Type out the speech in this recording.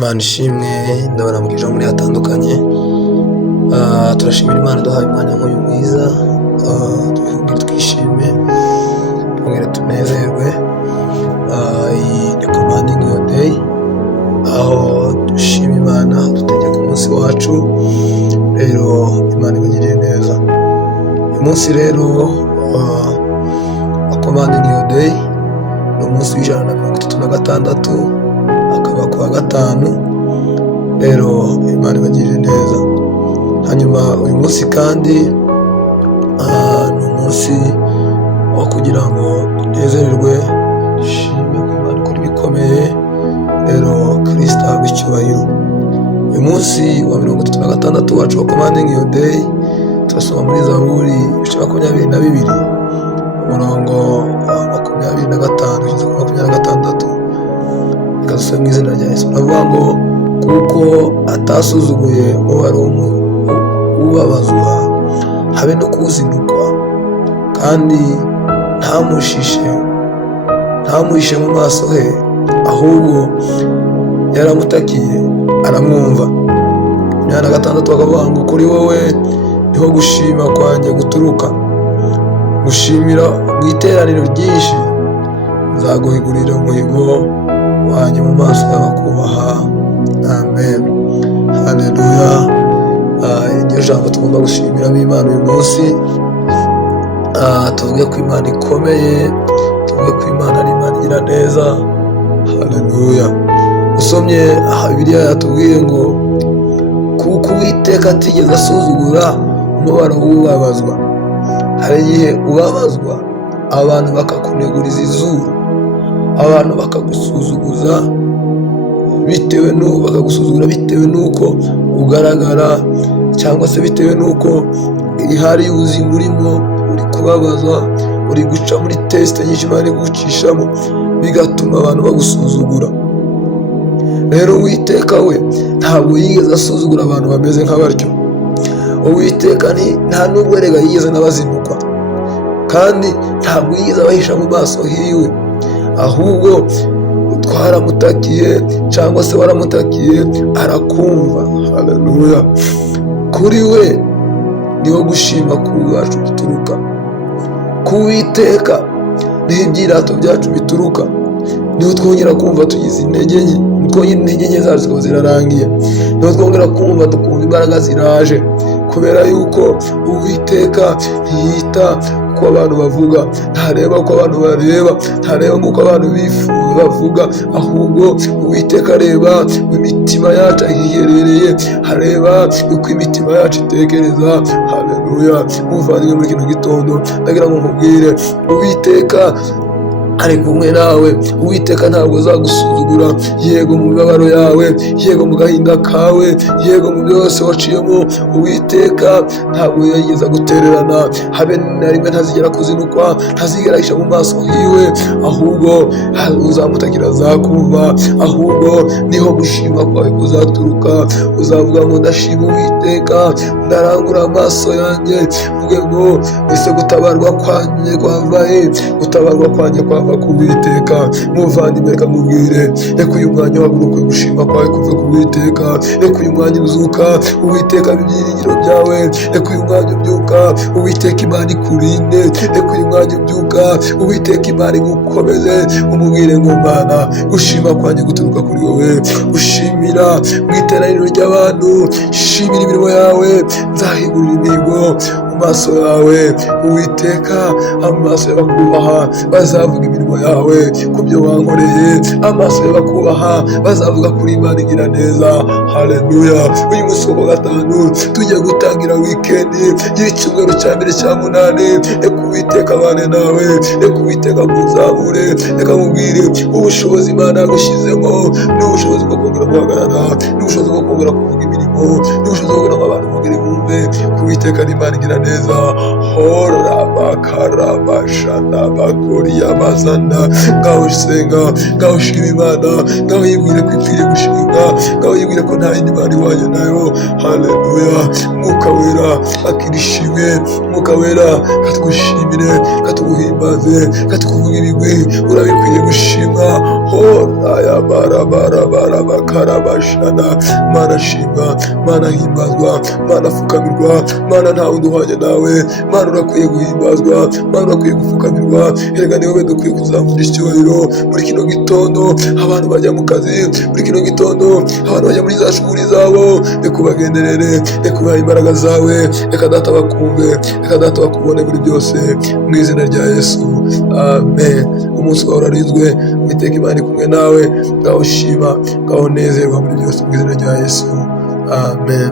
Imana ishimwe, ndabona mu ijambo hatandukanye. Turashimira Imana duhaye umwanya nk'uyu mwiza, twongere twishime, twongere tunezerwe. Iyi ni commanding your day, aho dushima Imana dutegeka umunsi wacu. Rero Imana ibagiriye neza. Uyu munsi rero wa commanding your day ni umunsi w'136, akaba kuwa gatanu. Rero Imana ibagirire neza. Hanyuma uyu munsi kandi ni umunsi wo kugira ngo tunezererwe, dushime ko Imana ikora ibikomeye. Rero Kristo ahabwe icyubahiro. Uyu munsi wa 36 wacu wa commanding your day, turasoma muri Zaburi ibice 22, umurongo wa 25 kugeza ku 26. Ikadusaba mu izina rya Yesu. Navuga ngo kuko atasuzuguye wari ubabazwa habe no kuzinukwa, kandi ntamuhishe mu maso he, ahubwo yaramutakiye aramwumva. 26 bakavuga ngo kuri wowe niho gushima kwanjye guturuka, gushimira mu iteraniro ryinshi, nzaguhigurira umuhigo wanjye mu maso y'abakubaha. Amen, haleluya. Iryo jambo tugomba gushimira Imana uyu munsi. Tuvuge ko Imana ikomeye, tuvuge ko Imana ari Imana igira neza. Haleluya. Usomye Bibiliya yatubwiye ngo kuko Uwiteka atigeze asuzugura umubabaro w'ubabazwa. Hari igihe ubabazwa abantu bakakuneguriza izuru, abantu bakagusuzugura bitewe n'uko ugaragara, cyangwa se bitewe n'uko ihari ubuzima urimo uri kubabazwa, uri guca muri test nyinshi bari gucishamo, bigatuma abantu bagusuzugura. Rero Uwiteka we ntabwo yigeze asuzugura abantu bameze nk'abatyo. Uwiteka nta nubwo erega yigeze n'abazinukwa, kandi ntabwo yigeze abahisha mu maso hiwe, ahubwo twaramutakiye cyangwa se waramutakiye arakumva. Haleluya. Kuri we niho gushima kwacu guturuka, ku Uwiteka niho ibyirato byacu bituruka, niho twongera kumva tugize intege nke, intege nke zacu zikaba zirarangiye, niho twongera kumva tukumva imbaraga ziraje, kubera yuko Uwiteka ntiyita uko abantu bavuga, ntareba uko abantu bareba, ntareba nk'uko abantu bavuga, ahubwo Uwiteka areba imitima yacu ahiherereye, areba uko imitima yacu itekereza. Haleluya. Muvandimwe, muri kino gitondo ndagira ngo nkubwire, Uwiteka ari kumwe nawe. Uwiteka ntabwo azagusuzugura. Yego mu mibabaro yawe, yego mu gahinda kawe, yego mu byose waciyemo, Uwiteka ntabwo yigeze agutererana, habe na rimwe. Ntazigera kuzinukwa, ntazigera ahisha mu maso hiwe, ahubwo uzamutakira azakumva, ahubwo niho gushima kwawe kuzaturuka. Uzavuga ngo ndashima Uwiteka, ndarangura amaso yanjye, mvuge ngo ese gutabarwa kwanjye kwava he? Gutabarwa kwanjye kwava ku Uwiteka. Muvandimwe, reka nkubwire, reka uyu mwanya uhaguruke gushima kwawe kuve ku Uwiteka. Reka uyu mwanya uzuka, Uwiteka ibyiringiro byawe. Reka uyu mwanya ubyuka, Uwiteka Imana ikurinde. Reka uyu mwanya ubyuka, Uwiteka Imana igukomeze. Umubwire ngo Mana, gushima kwanjye guturuka kuri wowe. Gushimira mu iteraniro ry'abantu, shimira imirimo yawe, nzahigurira imihigo mu maso yawe. Uwiteka, amaso y'abakubaha bazavuga imirimo yawe, ku byo wankoreye. Amaso y'abakubaha bazavuga kuri Imana igira neza. Haleluya. Uyu munsi wa gatanu tugiye gutangira wikendi y'icyumweru cya mbere cya 8. Reka Uwiteka abane nawe, reka Uwiteka akuzamure. Reka nkubwire, ubushobozi Imana yagushyizemo n'ubushobozi bwo kongera guhagarara, n'ubushobozi bwo kongera kuvuga imirimo, n'ubushobozi bwo kugira ngo abantu bongere bumve ko Uwiteka ari Imana igira neza. Hora bakarabashana bakoriya bazana. Ngaho senga, ngaho shima Imana, ngaho yibwire ko ikwiriye gushinga, ngaho yibwire ko nta yindi Mana ihwanye nayo. Haleluya. Mwuka wera akirishimwe, Mwuka wera katugushimire, katuguhimbaze, katukuvuga ibigwi. Urabikwiriye gushima, horaya barabakarabashana. Mana shimwa, Mana himbazwa, Mana fukamirwa, Mana nta wundi uhwanye nawe. Mana urakwiye guhimbazwa, Mana urakwiye gufukamirwa. Erega ni wowe dukwiye kuzamura icyubahiro muri kino gitondo. Abantu bajya mu kazi muri kino gitondo, abantu bajya muri za shuri zabo, reka ubagenderere, reka ubahe imbaraga zawe, reka data bakumve, reka data bakubone muri byose, mu izina rya Yesu, amen. Umunsi wawe urarinzwe, Uwiteka Imana kumwe nawe, ngaho shima, ngaho nezerwa muri byose, mu izina rya Yesu, amen.